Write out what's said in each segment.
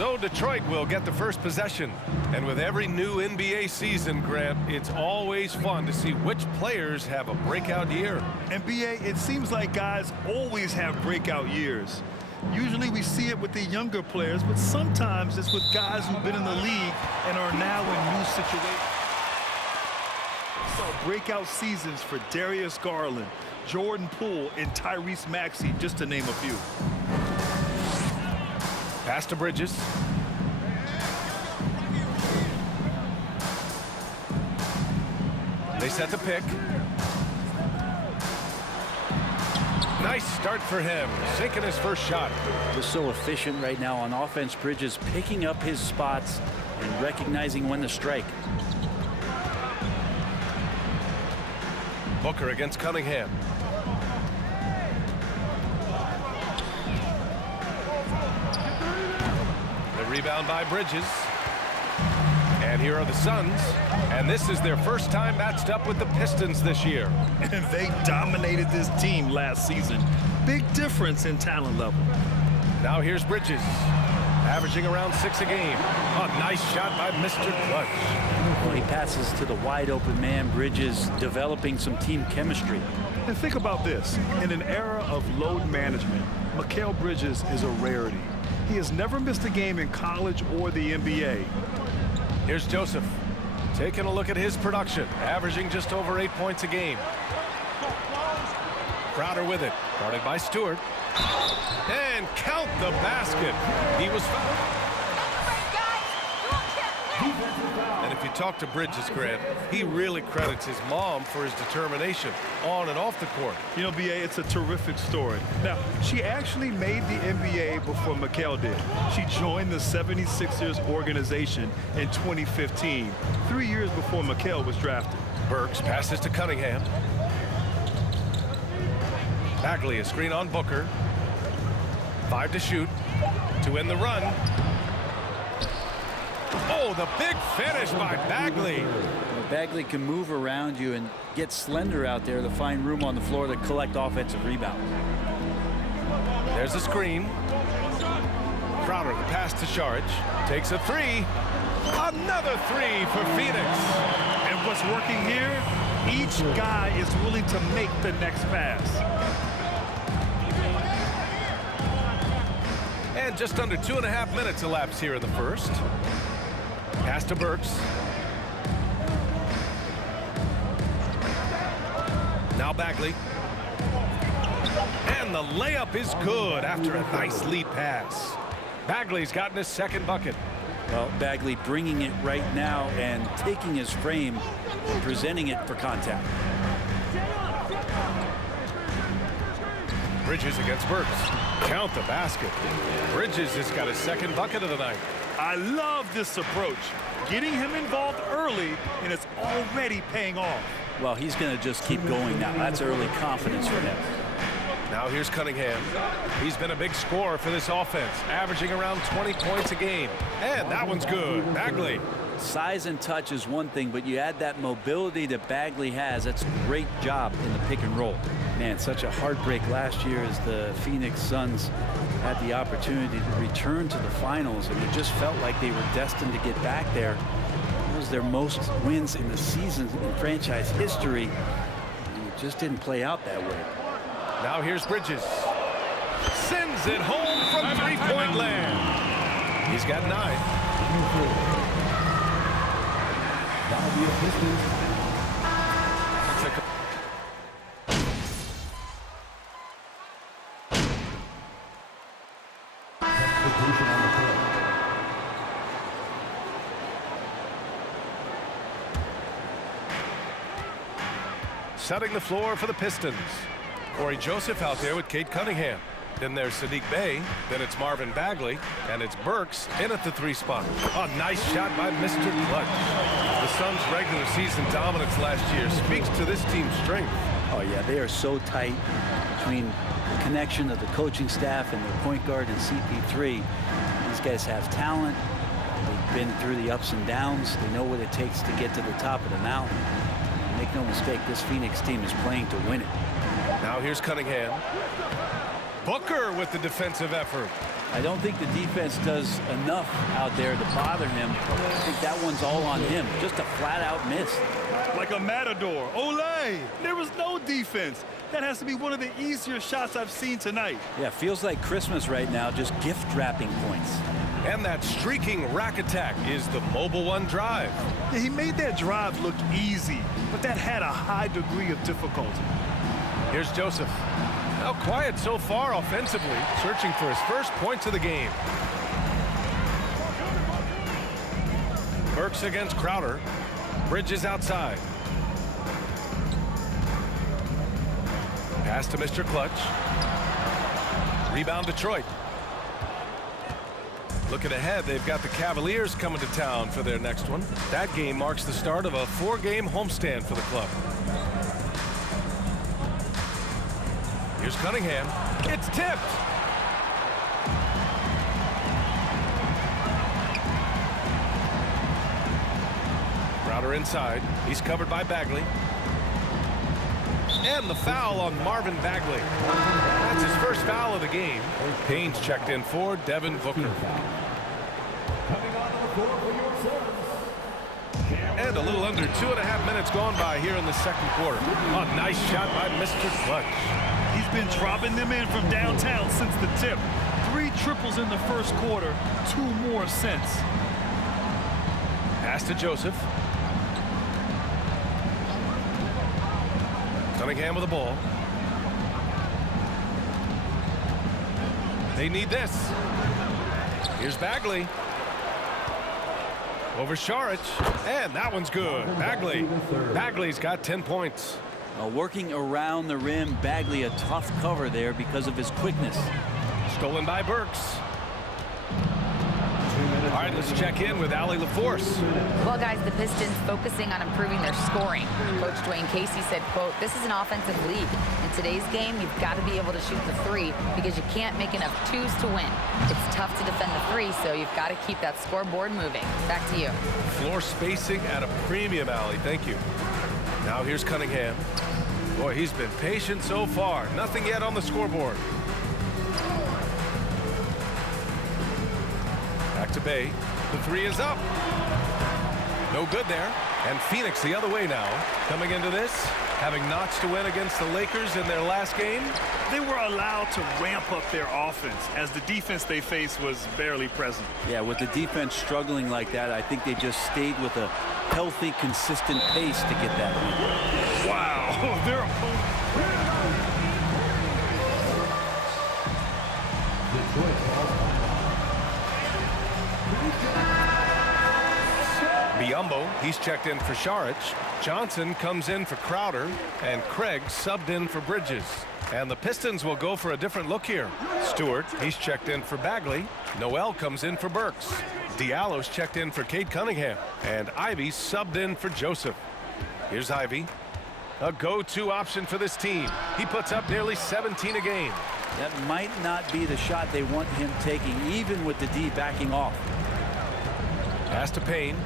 So Detroit will get the first possession. And with every new NBA season, Grant, it's always fun to see which players have a breakout year. NBA, it seems like guys always have breakout years. Usually we see it with the younger players, but sometimes it's with guys who've been in the league and are now in new situations. So breakout seasons for Darius Garland, Jordan Poole, and Tyrese Maxey, just to name a few. Pass to Bridges. They set the pick. Nice start for him, sinking his first shot. He's so efficient right now on offense. Bridges picking up his spots and recognizing when to strike. Booker against Cunningham. The rebound by Bridges. And here are the Suns. And this is their first time matched up with the Pistons this year. And they dominated this team last season. Big difference in talent level. Now here's Bridges, averaging around 6 a game. A nice shot by Mr. Clutch. Well, he passes to the wide open man. Bridges developing some team chemistry. And think about this. In an era of load management, Mikal Bridges is a rarity. He has never missed a game in college or the NBA. Here's Joseph, taking a look at his production, averaging just over 8 points a game. Crowder with it, guarded by Stewart. And count the basket. He was fouled. And if you talk to Bridges, Grant, he really credits his mom for his determination on and off the court. You know, B.A., it's a terrific story. Now, she actually made the NBA before Mikal did. She joined the 76ers organization in 2015, 3 years before Mikal was drafted. Burks passes to Cunningham. Bagley, a screen on Booker. 5 to shoot. To end the run. Oh, the big finish by Bagley. Well, Bagley can move around you and get slender out there to find room on the floor to collect offensive rebounds. There's a screen. Crowder, the pass to Saric. Takes a three. Another three for Phoenix. And what's working here? Each guy is willing to make the next pass. And just under 2.5 minutes elapsed here in the first. Pass to Burks. Now Bagley. And the layup is good after a nice lead pass. Bagley's gotten his second bucket. Well, Bagley bringing it right now and taking his frame and presenting it for contact. Bridges against Burks. Count the basket. Bridges has got his second bucket of the night. I love this approach. Getting him involved early, and it's already paying off. Well, he's going to just keep going now. That's early confidence for him. Now here's Cunningham. He's been a big scorer for this offense, averaging around 20 points a game. And that one's good. Bagley. Size and touch is one thing, but you add that mobility that Bagley has. That's a great job in the pick and roll. Man, such a heartbreak last year as the Phoenix Suns had the opportunity to return to the finals, and it just felt like they were destined to get back there. It was their most wins in the season in franchise history, and it just didn't play out that way. Now here's Bridges. Sends it home from three-point land. He's got 9. Setting the floor for the Pistons. Corey Joseph out there with Cade Cunningham. Then there's Sadiq Bey. Then it's Marvin Bagley. And it's Burks in at the 3 spot. A nice shot by Mr. Clutch. The Suns' regular season dominance last year speaks to this team's strength. Oh, yeah, they are so tight between the connection of the coaching staff and their point guard and CP3. These guys have talent. They've been through the ups and downs. They know what it takes to get to the top of the mountain. Make no mistake, this Phoenix team is playing to win it. Now here's Cunningham. Booker with the defensive effort. I don't think the defense does enough out there to bother him. I think that one's all on him. Just a flat-out miss. Like a matador. Olay! There was no defense. That has to be one of the easier shots I've seen tonight. Yeah, feels like Christmas right now, just gift wrapping points. And that streaking rack attack is the Mobile One drive. Yeah, he made that drive look easy, but that had a high degree of difficulty. Here's Joseph. Now quiet so far offensively, searching for his first points of the game. Burks against Crowder. Bridges outside. Pass to Mr. Clutch. Rebound Detroit. Looking ahead, they've got the Cavaliers coming to town for their next one. That game marks the start of a 4-game homestand for the club. Here's Cunningham. It's tipped. Crowder inside. He's covered by Bagley. And the foul on Marvin Bagley. That's his first foul of the game. Payne's checked in for Devin Booker. And a little under 2.5 minutes gone by here in the second quarter. A nice shot by Mr. Clutch. He's been dropping them in from downtown since the tip. 3 triples in the first quarter, 2 more since. Pass to Joseph. Cunningham with the ball. They need this. Here's Bagley. Over Saric. And that one's good. Bagley's got 10 points. Working around the rim, Bagley a tough cover there because of his quickness. Stolen by Burks. All right, let's check in with Allie LaForce. Well, guys, the Pistons focusing on improving their scoring. Coach Dwayne Casey said, quote, "This is an offensive league. In today's game, you've got to be able to shoot the 3 because you can't make enough 2s to win. It's tough to defend the 3, so you've got to keep that scoreboard moving." Back to you. Floor spacing at a premium, Allie. Thank you. Now here's Cunningham. Boy, he's been patient so far. Nothing yet on the scoreboard. Back to Bay. The 3 is up. No good there. And Phoenix the other way now. Coming into this, having notched to win against the Lakers in their last game. They were allowed to ramp up their offense as the defense they faced was barely present. Yeah, with the defense struggling like that, I think they just stayed with a healthy, consistent pace to get that win. Wow, their opponent. Biyombo, he's checked in for Saric. Johnson comes in for Crowder. And Craig subbed in for Bridges. And the Pistons will go for a different look here. Stewart, he's checked in for Bagley. Noel comes in for Burks. Diallo's checked in for Cade Cunningham. And Ivy subbed in for Joseph. Here's Ivy. A go-to option for this team. He puts up nearly 17 a game. That might not be the shot they want him taking, even with the D backing off. Pass to Payne.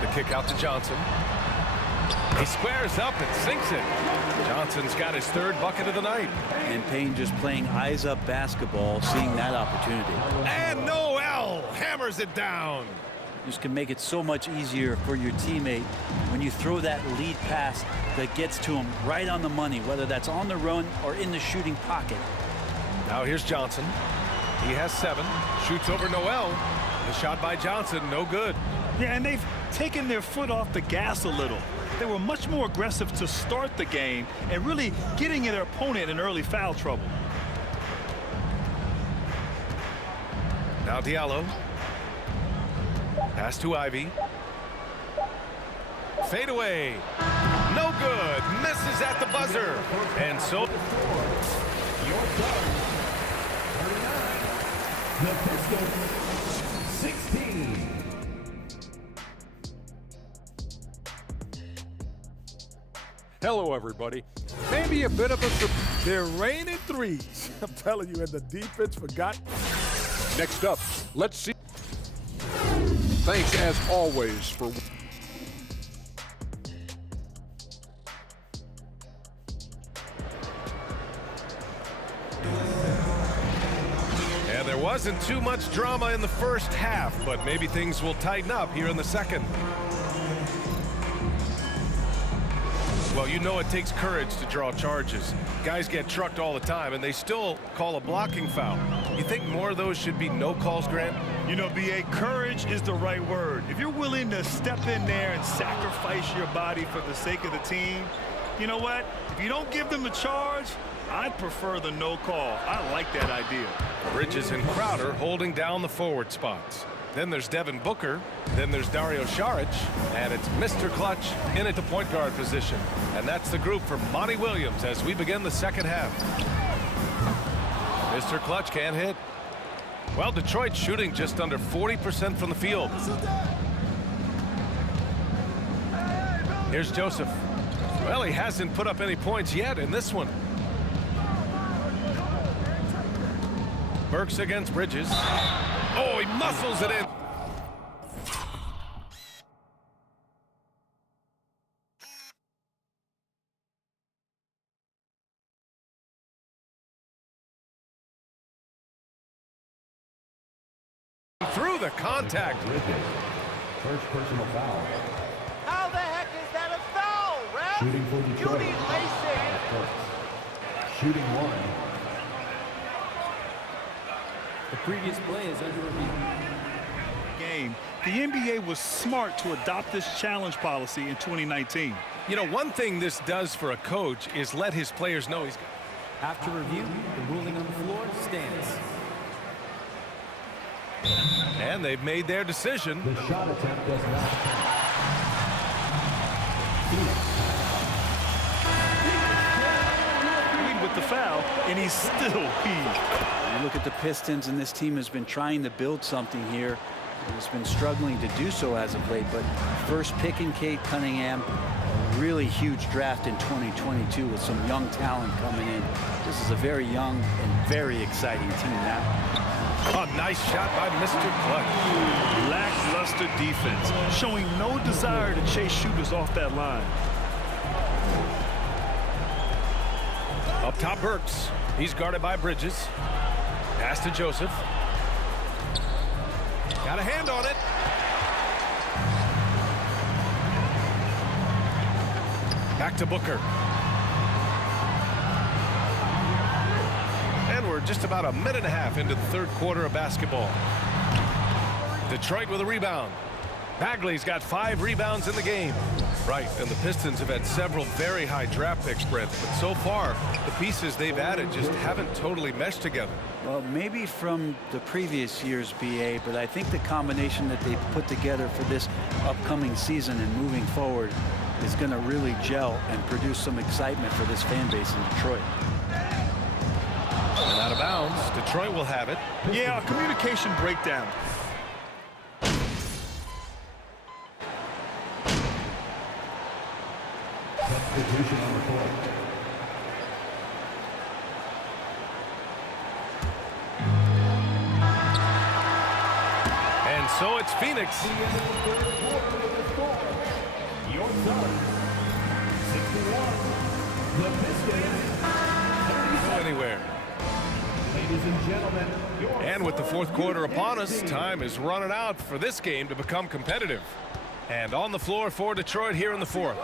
The kick out to Johnson. He squares up and sinks it. Johnson's got his 3rd bucket of the night. And Payne just playing eyes-up basketball, seeing that opportunity. And Noel hammers it down. Just can make it so much easier for your teammate when you throw that lead pass that gets to him right on the money, whether that's on the run or in the shooting pocket. Now here's Johnson. He has 7. Shoots over Noel. The shot by Johnson, no good. Yeah, and they've taken their foot off the gas a little. They were much more aggressive to start the game and really getting their opponent in early foul trouble. Now Diallo. Pass to Ivy. Fade away. No good. Misses at the buzzer. And so the Pistons 16. Hello, everybody. Maybe a bit of a they're raining threes. I'm telling you, and the defense forgot. Next up, let's see. Thanks, as always, for Wasn't too much drama in the first half, but maybe things will tighten up here in the second. Well, you know it takes courage to draw charges. Guys get trucked all the time, and they still call a blocking foul. You think more of those should be no calls, Grant? You know, B.A., courage is the right word. If you're willing to step in there and sacrifice your body for the sake of the team, you know what? If you don't give them the charge, I'd prefer the no call. I like that idea. Bridges and Crowder holding down the forward spots. Then there's Devin Booker. Then there's Dario Saric. And it's Mr. Clutch in at the point guard position. And that's the group for Monty Williams as we begin the second half. Mr. Clutch can't hit. Well, Detroit shooting just under 40% from the field. Here's Joseph. Well, he hasn't put up any points yet in this one. Burks against Bridges. Oh, he muscles it in. Through the contact. First personal foul. How the heck is that a foul, ref? Shooting for Detroit. You need lacing. Shooting one. The previous play is under review. Game. The NBA was smart to adopt this challenge policy in 2019. You know, one thing this does for a coach is let his players know he's... After review, the ruling on the floor stands. And they've made their decision. The shot attempt does not count. With the foul, and he's still peeved. You look at the Pistons, and this team has been trying to build something here. And has been struggling to do so as of late. But first pick in Cade Cunningham, a really huge draft in 2022 with some young talent coming in. This is a very young and very exciting team now. A nice shot by Mr. Clutch. Lackluster defense, showing no desire to chase shooters off that line. Up top, Burks. He's guarded by Bridges. Pass to Joseph. Got a hand on it. Back to Booker. And we're just about a minute and a half into the third quarter of basketball. Detroit with a rebound. Bagley's got 5 rebounds in the game. Right, and the Pistons have had several very high draft picks, Brent, but so far, the pieces they've added just haven't totally meshed together. Well, maybe from the previous year's BA, but I think the combination that they've put together for this upcoming season and moving forward is going to really gel and produce some excitement for this fan base in Detroit. And out of bounds, Detroit will have it. Yeah, a communication breakdown. Substitution on the court. And so it's Phoenix. Your son, 61. The Pistons. Go anywhere. Ladies and gentlemen, your And with the fourth quarter upon us, time is running out for this game to become competitive. And on the floor for Detroit here in the fourth.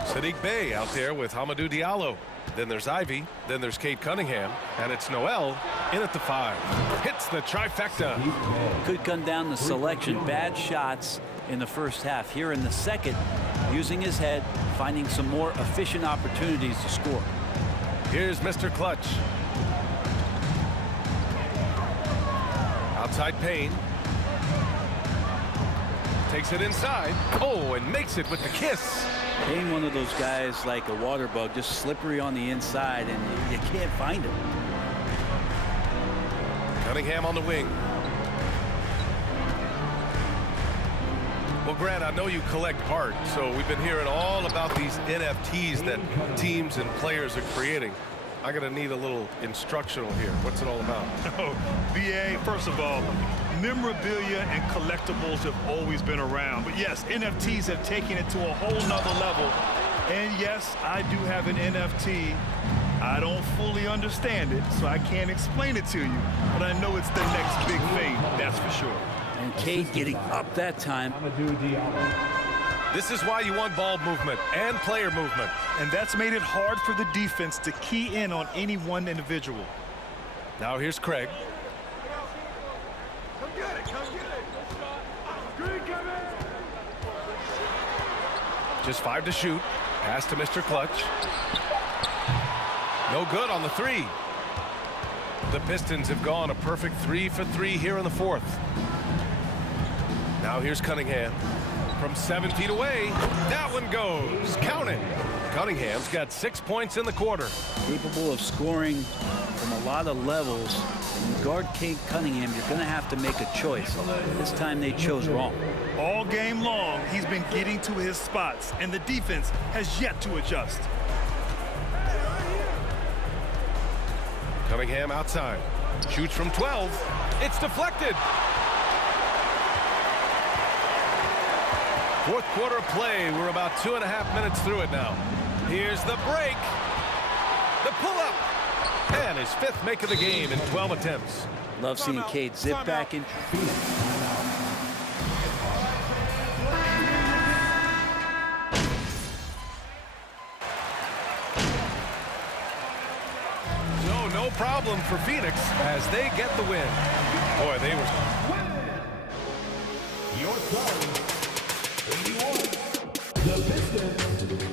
Sadiq Bey out there with Hamidou Diallo. Then there's Ivy. Then there's Cade Cunningham. And it's Noel in at the 5. Hits the trifecta. Could come down to selection. Bad shots in the first half. Here in the second, using his head, finding some more efficient opportunities to score. Here's Mr. Clutch. Outside Payne. Takes it inside. Oh, and makes it with the kiss. Payne, one of those guys like a water bug, just slippery on the inside, and you can't find him. Cunningham on the wing. Well, Grant, I know you collect art, so we've been hearing all about these NFTs that teams and players are creating. I'm going to need a little instructional here. What's it all about? Oh, BA, first of all, memorabilia and collectibles have always been around. But yes, NFTs have taken it to a whole nother level. And yes, I do have an NFT I don't fully understand it, so I can't explain it to you, but I know it's the next big thing, that's for sure. And Cade getting up that time. This is why you want ball movement and player movement. And that's made it hard for the defense to key in on any one individual. Now here's Craig. Come get it, come get it. Just 5 to shoot. Pass to Mr. Clutch. No good on the 3. The Pistons have gone a perfect 3 for 3 here in the 4th. Now here's Cunningham. From 7 feet away, that one goes. Count it. Cunningham's got 6 points in the quarter. Capable of scoring from a lot of levels. When you guard Cade Cunningham, you're going to have to make a choice. This time they chose wrong. All game long, he's been getting to his spots, and the defense has yet to adjust. Cunningham outside. Shoots from 12. It's deflected. Fourth quarter of play. We're about 2.5 minutes through it now. Here's the break. The pull-up. And his 5th make of the game in 12 attempts. Love seeing Cade zip back in. So no problem for Phoenix as they get the win. Boy, they were... Your starting 81, the Pistons.